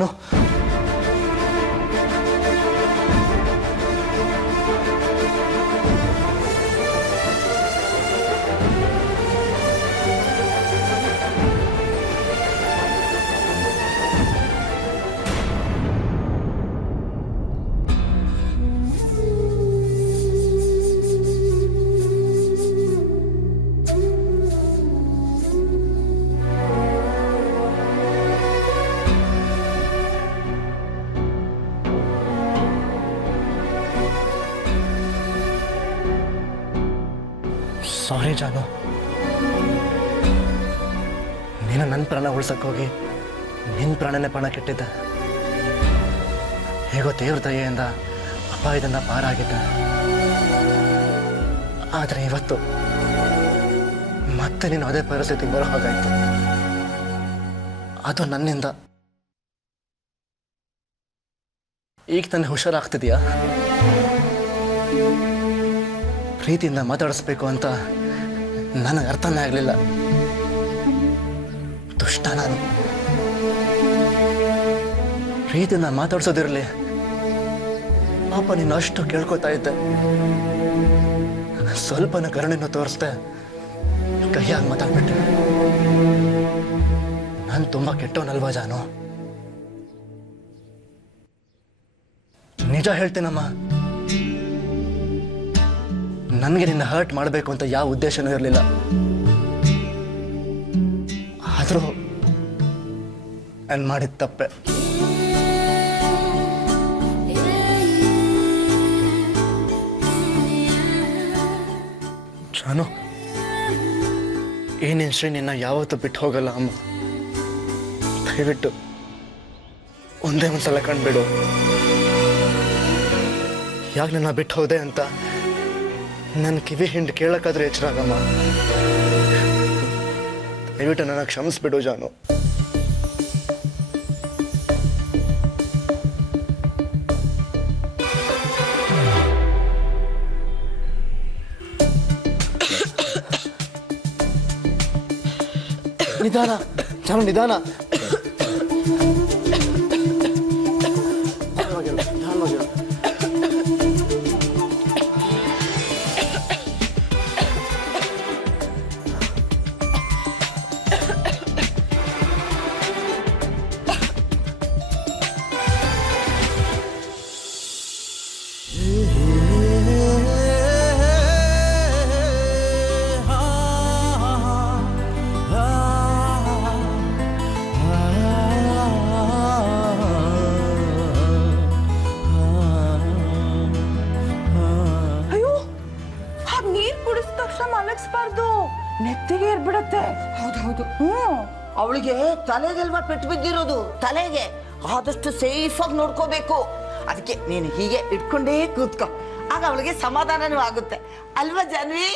ಜಾನು ಸಾರಿ ಜಾನು ನೀನು ನನ್ನ ಪ್ರಾಣ ಉಳ್ಸಕ್ಕೋಗಿ ನಿನ್ನ ಪ್ರಾಣನೇ ಪಣ ಕೆಟ್ಟಿದ್ದ ಹೇಗೋ ದೇವ್ರ ದಯೆಯಿಂದ ಅಪಾಯದಿಂದ ಪಾರಾಗಿದ್ದ ಆದರೆ ಇವತ್ತು ಮತ್ತೆ ನೀನು ಅದೇ ಪರಿಸ್ಥಿತಿಗೆ ಬರೋ ಹಾಗಾಯ್ತು ಅದು ನನ್ನಿಂದ ಈಗ ತಾನೇ ಹುಷಾರಾಗ್ತಿದ್ಯಾ ಪ್ರೀತಿಯಿಂದ ಮಾತಾಡಿಸ್ಬೇಕು ಅಂತ ನನಗೆ ಅರ್ಥನೇ ಆಗಲಿಲ್ಲ ದುಷ್ಟ ನಾನು ಪ್ರೀತಿಯಿಂದ ಮಾತಾಡ್ಸೋದಿರಲಿ ಪಾಪ ನೀನು ಅಷ್ಟು ಕೇಳ್ಕೊತಾ ಇದ್ದೆ ಸ್ವಲ್ಪನ ಕರುಣೆಯನ್ನು ತೋರಿಸ್ದೆ ಕೈಯಾಗಿ ಮಾತಾಡ್ಬಿಟ್ಟೆ ನಾನು ತುಂಬಾ ಕೆಟ್ಟವನಲ್ವಾ ಜಾನು ನಿಜ ಹೇಳ್ತೀನಮ್ಮ ನನಗೆ ನಿನ್ನ ಹರ್ಟ್ ಮಾಡಬೇಕು ಅಂತ ಯಾವ ಉದ್ದೇಶನೂ ಇರಲಿಲ್ಲ ಆದರೂ ನಾನು ಮಾಡಿದ ತಪ್ಪೆ ಜಾನು ಏನೇನು ಶ್ರೀ ನಿನ್ನ ಯಾವತ್ತೂ ಬಿಟ್ಟು ಹೋಗಲ್ಲ ಅಮ್ಮ ದಯವಿಟ್ಟು ಒಂದೇ ಒಂದ್ಸಲ ಕಂಡುಬಿಡು ಯಾಕೆ ನನ್ನ ಬಿಟ್ಟು ಹೋದೆ ಅಂತ ನನ್ನ ಕಿವಿ ಹಿಂಡು ಕೇಳಕ್ಕಾದ್ರೆ ಎಚ್ಚರಾಗಮ್ಮ ದಯವಿಟ್ಟು ನನ್ನ ಕ್ಷಮಿಸ್ಬಿಡು ಜಾನು ನಿಧಾನ ಜಾನು ನಿಧಾನ ನೆತ್ತಿಗೆ ಏರ್ಬಿಡತ್ತೆ ಹೌದೌದು ಅವಳಿಗೆ ತಲೆಗೆಲ್ವಾ ಪೆಟ್ಟು ಬಿದ್ದಿರೋದು ತಲೆಗೆ ಆದಷ್ಟು ಸೇಫ್ ಆಗಿ ನೋಡ್ಕೋಬೇಕು ಅದಕ್ಕೆ ನೀನು ಹೀಗೆ ಇಟ್ಕೊಂಡೇ ಕೂತ್ಕೋ ಆಗ ಅವಳಿಗೆ ಸಮಾಧಾನನೂ ಆಗುತ್ತೆ ಅಲ್ವಾ ಜಾನ್ವಿ